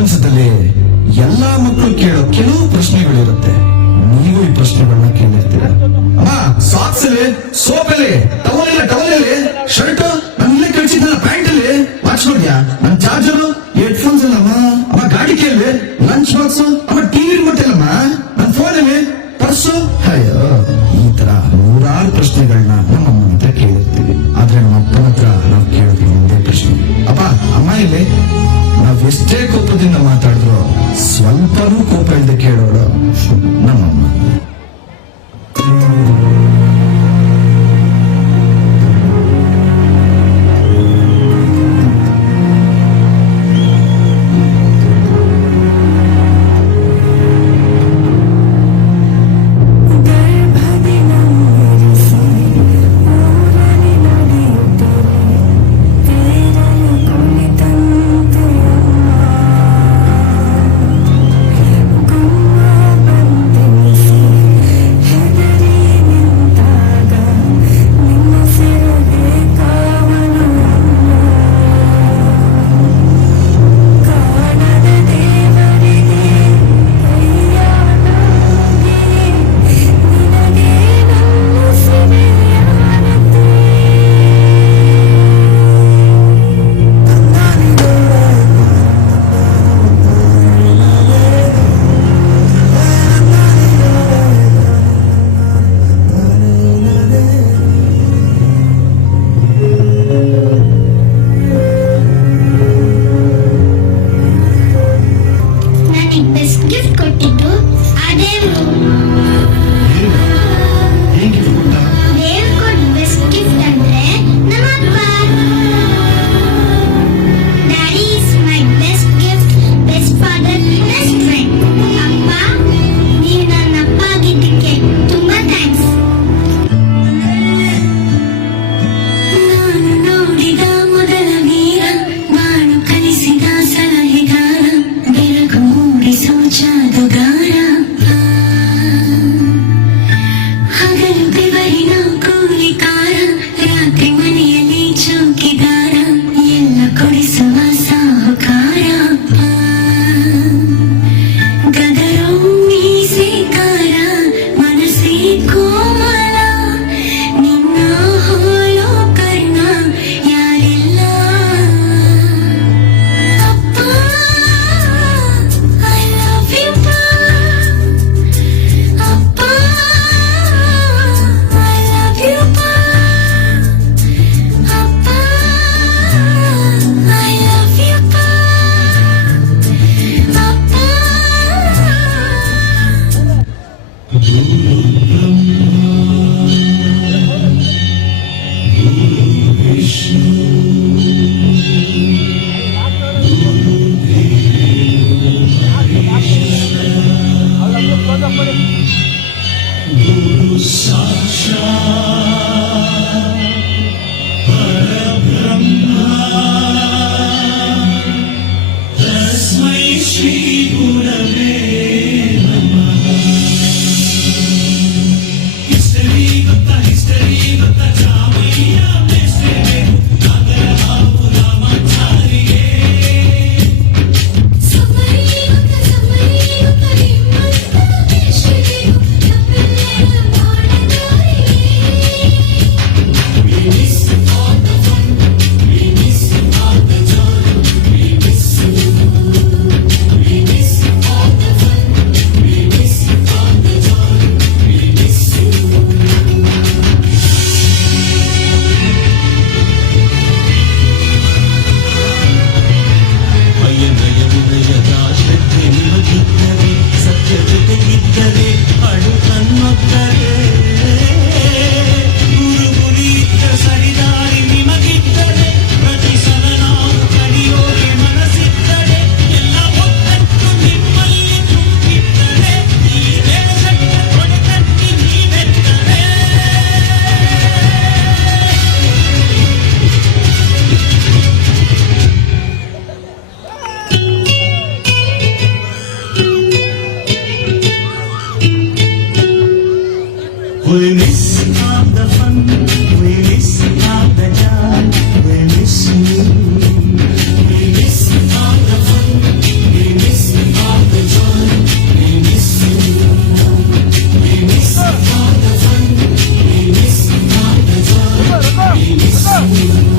ಪ್ರಪಂಚದಲ್ಲಿ ಎಲ್ಲಾ ಮಕ್ಕಳು ಕೇಳೋ ಕೆಲವು ಪ್ರಶ್ನೆಗಳಿರುತ್ತೆ. ನೀವು ಈ ಪ್ರಶ್ನೆಗಳನ್ನ ಕೇಳಿರ್ತೀರ. ಅಮ್ಮ, ಸಾಕ್ಸ್ ಅಲ್ಲಿ, ಸೋಪ್ ಅಲ್ಲಿ, ಟವಲ್ ಅಲ್ಲಿ, ಶರ್ಟ್ ನಾನು ಇಲ್ಲೇ ಕಳಿಸಿದ್ದ ಪ್ಯಾಂಟ್ ಅಲ್ಲಿ, ವಾಚ್ ನೋಡ್ಯಾ, ನನ್ನ ಚಾರ್ಜರು, ಹೆಡ್ಫೋನ್ಸ್ ಅಲ್ಲಮ್ಮ, ಅಮ್ಮ ಗಾಡಿ ಕೇಳಿ, ಲಂಚ್ ಬಾಕ್ಸ್, ಅಮ್ಮ ಟಿವಿ ರಿಮೋಟ್ ಅಲ್ಲಮ್ಮ, ನನ್ನ ಫೋನ್ ಅಲ್ಲಿ, ಪರ್ಸು. ಅಯ್ಯೋ, ಈ ತರ ನೂರಾರು ಪ್ರಶ್ನೆಗಳನ್ನ ನಮ್ಮಮ್ಮನ ಹತ್ರ ಕೇಳಿರ್ತೀವಿ. ಆದ್ರೆ ನಮ್ಮ ಅಪ್ಪನ ಹತ್ರ ನಾವು ಕೇಳೋದು ಒಂದೇ ಪ್ರಶ್ನೆ, ಅಪ್ಪ ಅಮ್ಮ ಇಲ್ಲಿ. ನಾವ್ ಎಷ್ಟೇ ಕೋಪದಿಂದ ಮಾತಾಡಿದ್ರು ಸ್ವಲ್ಪನೂ ಕೋಪ ಇಲ್ಲದೆ ಕೇಳೋಳು ನಮ್ಮಮ್ಮ. We miss all the fun, we miss all the joy, we miss you. We miss all the fun, we ಹೋಗು